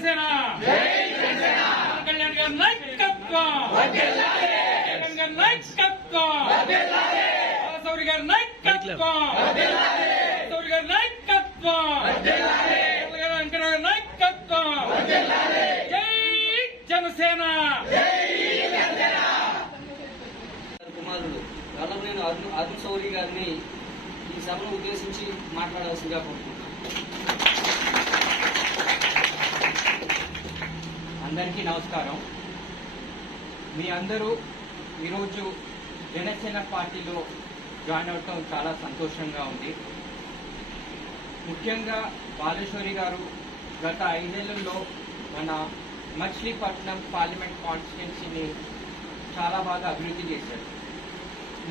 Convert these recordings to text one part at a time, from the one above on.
జనసేన పవన్ కళ్యాణ్ గారి నాయకత్వం, జగన్ గారి నాయకత్వం, బాలశౌరి గారి నాయకత్వం, బాలశౌరి గారి నాయకత్వం, వెంకటరావు గారి నాయకత్వం. జై జనసేన. కుమారుడు వల్లభనేని అరుణ్ శౌరి గారిని ఈ సభను ఉద్దేశించి మాట్లాడాల్సిందిగా కోరుకుంటున్నాను. అందరికీ నమస్కారం. మీ అందరూ ఈరోజు జనసేన పార్టీలో జాయిన్ అవటం చాలా సంతోషంగా ఉంది. ముఖ్యంగా బాలశౌరి గారు గత 5 ఏళ్లలో మన మచిలీపట్నం పార్లమెంట్ కాన్స్టిట్యున్సీని చాలా బాగా అభివృద్ధి చేశారు.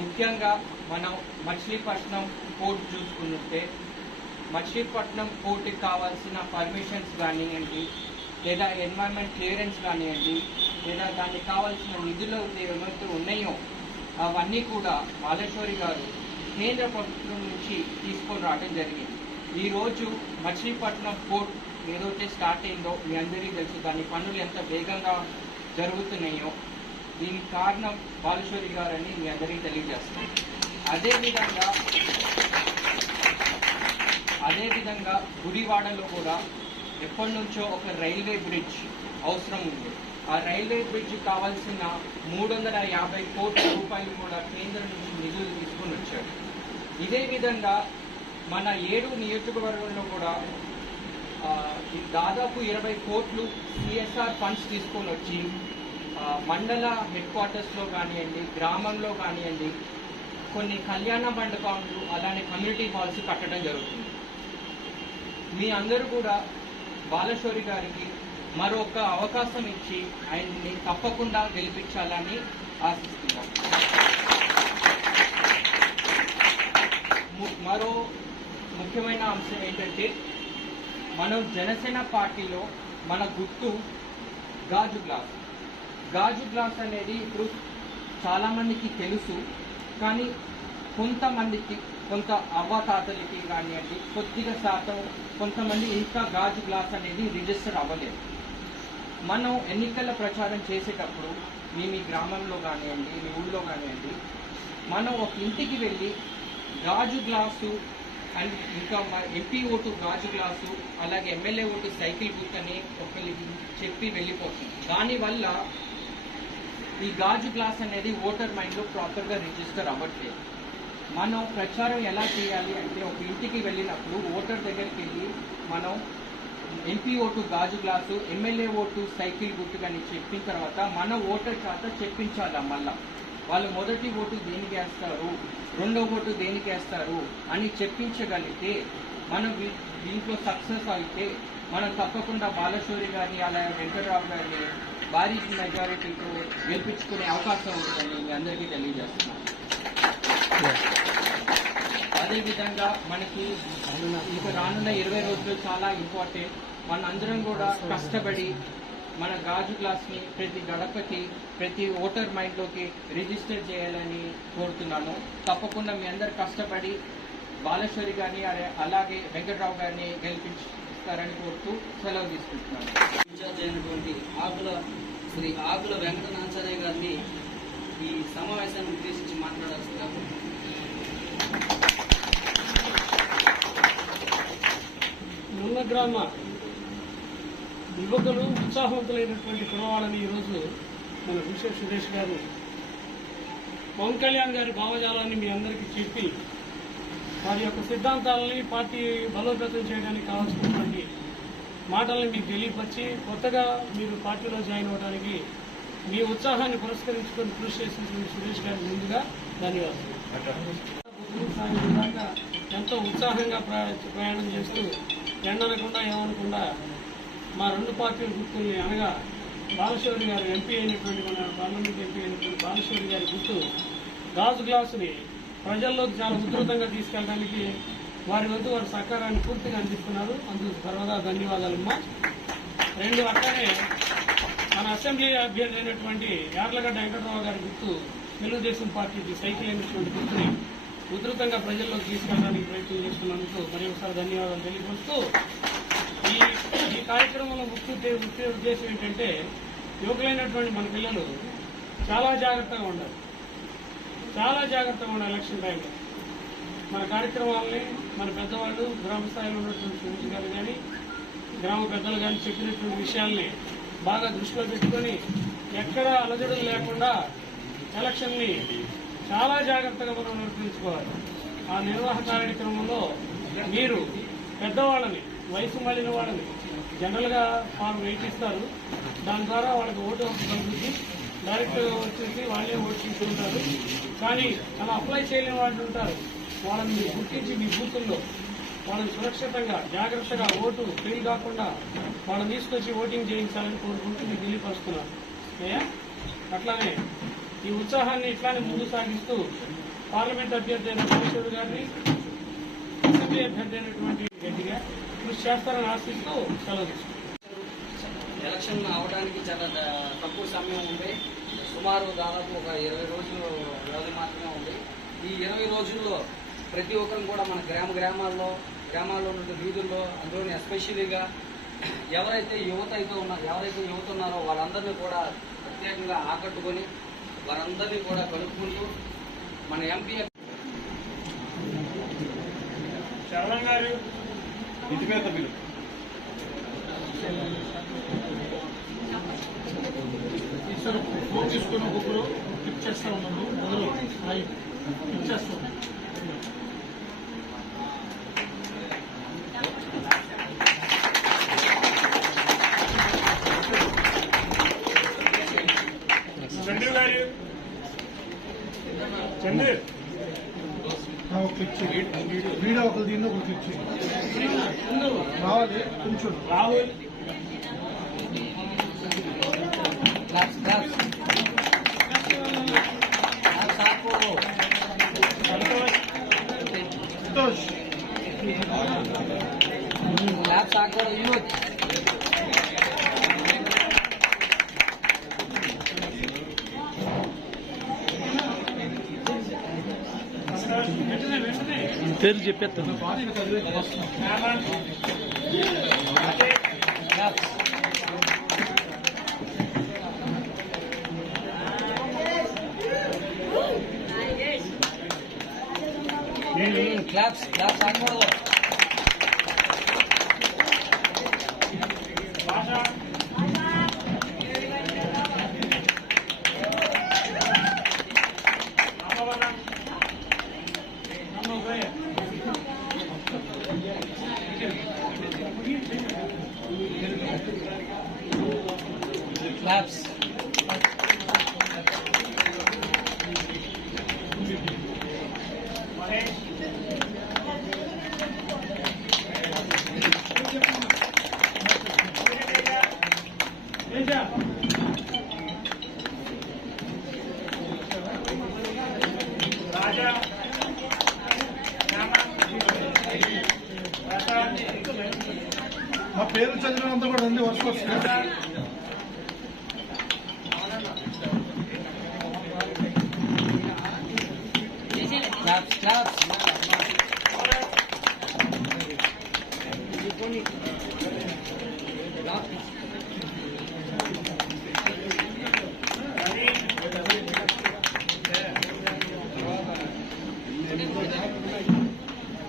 ముఖ్యంగా మనం మచిలీపట్నం పోర్ట్ చూసుకుంటే మచిలీపట్నం పోర్టుకి కావాల్సిన పర్మిషన్స్ కానివ్వండి, లేదా ఎన్వైరన్మెంట్ క్లియరెన్స్ కానివ్వండి, లేదా దానికి కావాల్సిన నిధులు ఏమైతే ఉన్నాయో అవన్నీ కూడా బాలశౌరి గారు కేంద్ర ప్రభుత్వం నుంచి తీసుకొని రావడం జరిగింది. ఈరోజు మచిలీపట్నం పోర్ట్ ఏదైతే స్టార్ట్ అయిందో మీ అందరికీ తెలుసు. దాని పనులు ఎంత వేగంగా జరుగుతున్నాయో దీనికి కారణం బాలశౌరి గారు అని మీ అందరికీ తెలియజేస్తాం. అదేవిధంగా గుడివాడలో కూడా ఎప్పటి నుంచో ఒక రైల్వే బ్రిడ్జ్ అవసరం ఉంది. ఆ రైల్వే బ్రిడ్జ్ కావాల్సిన 350 కోట్ల రూపాయలు కూడా కేంద్రం నుంచి నిధులు తీసుకొని వచ్చారు. ఇదే విధంగా మన 7 నియోజకవర్గంలో కూడా దాదాపు 20 కోట్లు సిఎస్ఆర్ ఫండ్స్ తీసుకొని వచ్చి మండల హెడ్ క్వార్టర్స్లో కానివ్వండి, గ్రామంలో కానివ్వండి, కొన్ని కళ్యాణ మండపాలు అలానే కమ్యూనిటీ హాల్స్ కట్టడం జరుగుతుంది. మీ అందరూ కూడా బాలశౌరి గారికి మరొక అవకాశం ఇచ్చి ఆయన్ని తప్పకుండా గెలిపించాలని ఆశిస్తున్నాం. మరో ముఖ్యమైన అంశం ఏంటంటే మనం జనసేన పార్టీలో మన గుర్తు గాజు గ్లాస్. గాజు గ్లాస్ అనేది ఇప్పుడు చాలామందికి తెలుసు, కానీ కొంతమందికి కొంత అవ్వతాతలకి కానివ్వండి కొద్దిగా శాతం కొంతమంది ఇంకా గాజు గ్లాస్ అనేది రిజిస్టర్ అవ్వలేదు. మనం ఎన్నికల ప్రచారం చేసేటప్పుడు మీ గ్రామంలో కానివ్వండి, మీ ఊళ్ళో కానివ్వండి, మనం ఒక ఇంటికి వెళ్ళి గాజు గ్లాసు అండ్ ఇంకా ఎంపీ ఓటు గాజు గ్లాసు అలాగే ఎమ్మెల్యే ఓటు సైకిల్ బుక్ అని ఒకరికి చెప్పి వెళ్ళిపోతుంది. దానివల్ల ఈ గాజు గ్లాస్ అనేది ఓటర్ మైండ్లో ప్రాపర్గా రిజిస్టర్ అవ్వట్లేదు. మనం ప్రచారం ఎలా చేయాలి అంటే ఒక ఇంటికి వెళ్ళినప్పుడు ఓటర్ దగ్గరికి వెళ్ళి మనం ఎంపీ ఓటు గాజు గ్లాసు, ఎమ్మెల్యే ఓటు సైకిల్ గుర్తు అని చెప్పిన తర్వాత మన ఓటర్ చేత చెప్పించాలి. మళ్ళా వాళ్ళు మొదటి ఓటు దేనికి వేస్తారు, రెండో ఓటు దేనికి వేస్తారు అని చెప్పించగలిగితే మనం దీంట్లో సక్సెస్ అయితే మనం తప్పకుండా బాలశౌరి గారిని అలాగే వెంకటరావు గారిని భారీ మెజారిటీతో గెలిపించుకునే అవకాశం ఉంటుందని మీ అందరికీ తెలియజేస్తున్నాం. అదేవిధంగా మనకి ఇక రానున్న 20 రోజులు చాలా ఇంపార్టెంట్. మనందరం కూడా కష్టపడి మన గాజు గ్లాస్ని ప్రతి గడపకి ప్రతి ఓటర్ మైండ్లోకి రిజిస్టర్ చేయాలని కోరుతున్నాను. తప్పకుండా మీ అందరు కష్టపడి బాలశౌరి గారిని అలాగే వెంకటరావు గారిని గెలిపిస్తారని కోరుతూ సెలవు తీసుకుంటున్నాను. ఇన్ఛార్జ్ అయినటువంటి శ్రీ ఆకుల వెంకటనాచార్య గారిని ఈ సమావేశాన్ని ఉద్దేశించి మాట్లాడాల్సిందిగా నున్న గ్రామ యువకులు ఉత్సాహవంతులైనటువంటి కురవాళ్ళని ఈరోజు మన విశ్వ సురేష్ గారు పవన్ కళ్యాణ్ గారి భావజాలాన్ని మీ అందరికీ చెప్పి వారి యొక్క సిద్ధాంతాలని పార్టీ బలోపేతం చేయడానికి కావాల్సినటువంటి మాటల్ని మీకు తెలియపరిచి కొత్తగా మీరు పార్టీలో జాయిన్ అవ్వడానికి మీ ఉత్సాహాన్ని పురస్కరించుకొని కృషి చేసినటువంటి సురేష్ గారికి ముందుగా ధన్యవాదాలు. దాకా ఎంతో ఉత్సాహంగా ప్రయాణం చేస్తూ ఎండనకుండా ఏమనకుండా మా 2 పార్టీల గుర్తుల్ని అనగా బాలశౌరి గారు ఎంపీ అయినటువంటి మన పార్లమెంట్ ఎంపీ అయినటువంటి బాలశౌరి గారి గుర్తు గాజు గ్లాసుని ప్రజల్లోకి చాలా ఉధృతంగా తీసుకెళ్ళడానికి వారి వంతు వారి సహకారాన్ని పూర్తిగా అందిస్తున్నారు. అందుకు సర్వదా ధన్యవాదాలమ్మా. 2 అక్కడే మన అసెంబ్లీ అభ్యర్థి అయినటువంటి యార్లగడ్డ వెంకటరావు గారి గుర్తు తెలుగుదేశం పార్టీకి సైకిల్ అయినటువంటి గుర్తుని ఉధృతంగా ప్రజల్లోకి తీసుకెళ్ళడానికి ప్రయత్నం చేస్తున్నందుకు మరి ఒకసారి ధన్యవాదాలు తెలియపరుస్తూ ఈ కార్యక్రమం కార్యక్రమంలో ముఖ్య ఉద్దేశం ఏంటంటే యువకులైనటువంటి మన పిల్లలు చాలా జాగ్రత్తగా ఉండాలి. చాలా జాగ్రత్తగా ఉండాలి. ఎలక్షన్ టైంలో మన కార్యక్రమాలని మన పెద్దవాళ్ళు గ్రామ స్థాయిలో ఉన్నటువంటి సురేష్ గారు కానీ గ్రామ పెద్దలు కానీ చెప్పినటువంటి విషయాల్ని బాగా దృష్టిలో పెట్టుకొని ఎక్కడ అలజడులు లేకుండా ఎలక్షన్ని చాలా జాగ్రత్తగా మనం నిర్వహించుకోవాలి. ఆ నిర్వహణ కార్యక్రమంలో మీరు పెద్దవాళ్ళని, వయసు మళ్ళిన వాళ్ళని జనరల్గా ఫామ్ 8 ఇస్తారు. దాని ద్వారా వాళ్ళకి ఓటు కలుగుతుంది. డైరెక్ట్ వచ్చేసి వాళ్ళే ఓటు తీసుకుంటారు. కానీ అలా అప్లై చేయలేని వాళ్ళు ఉంటారు. వాళ్ళని మీరు గుర్తించి మీ బూతుల్లో వాళ్ళని సురక్షితంగా జాగ్రత్తగా ఓటు ఫెయిల్ కాకుండా వాళ్ళని తీసుకొచ్చి ఓటింగ్ చేయించాలని కోరుకుంటూ మీకు తెలియపరుస్తున్నాను. అట్లానే ఈ ఉత్సాహాన్ని ఇట్లానే ముందు సాగిస్తూ పార్లమెంట్ అభ్యర్థి అయిన బాలశౌరి గారిని, అసెంబ్లీ అభ్యర్థి అయినటువంటి గట్టిగా కృషి చేస్తారని ఆశిస్తూ సెలవు తీసుకుంటాం. ఎలక్షన్ అవడానికి చాలా తక్కువ సమయం ఉంది. సుమారు దాదాపు ఒక 20 రోజులు వ్యవధి మాత్రమే ఉంది. ఈ 20 రోజుల్లో ప్రతి ఒక్కరు కూడా మన గ్రామాల్లో ఉన్న వీధుల్లో, అందులోని ఎస్పెషలీగా ఎవరైతే యువత ఉన్నారో వాళ్ళందరినీ కూడా ప్రత్యేకంగా ఆకట్టుకొని వారందరినీ కూడా కలుపుకుంటూ మన ఎంపీ శరవణ్ గారు ఫోన్ తీసుకొని ఒక్కొక్కరు క్లిక్ చేస్తూ ఉన్నాము. మొదలు క్లిక్ చేస్తాం. చంద్రు గారు చంద్రు క్లిక్ చేయండి. వీడియో ఒకరు దీన్ని ఒకరు క్లిక్ చేయండి. రావాలి కొంచెం. రాహుల్ సంతోష్ ల్యాబ్స్ ఆకూడదు. యూత్ పేరు చెప్పేస్తాను. క్లాప్స్ ఆకూడదు. క్లాప్స్ రాజా మా పేరు చదివినంతా కూడా ఉంది. వర్ష క్లాప్స్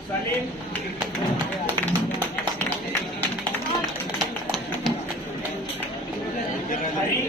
సలీం హరి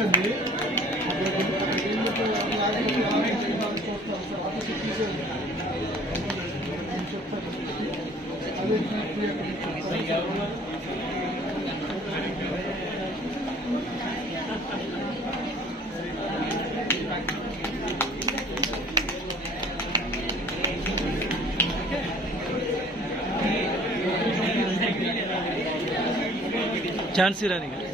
మార్చండి. ఝాన్సీ రాణి గారు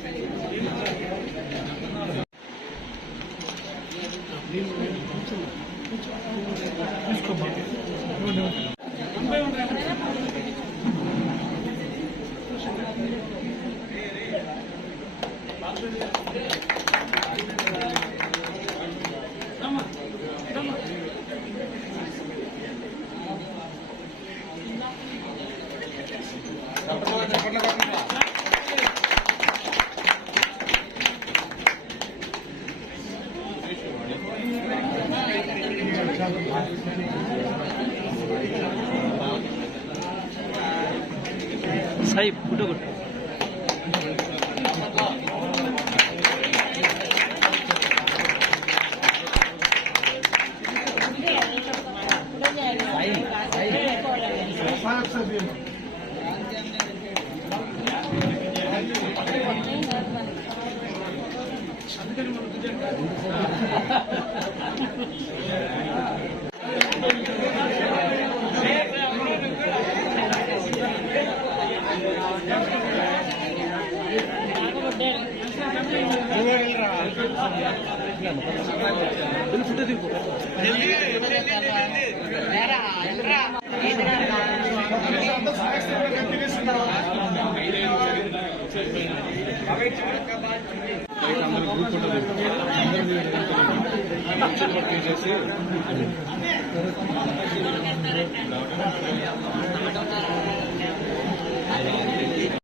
సాయి ఫోటో కొట్టు. ఫోటో దిగు. అందరూ గ్రూప్ ఫోటో దిగు.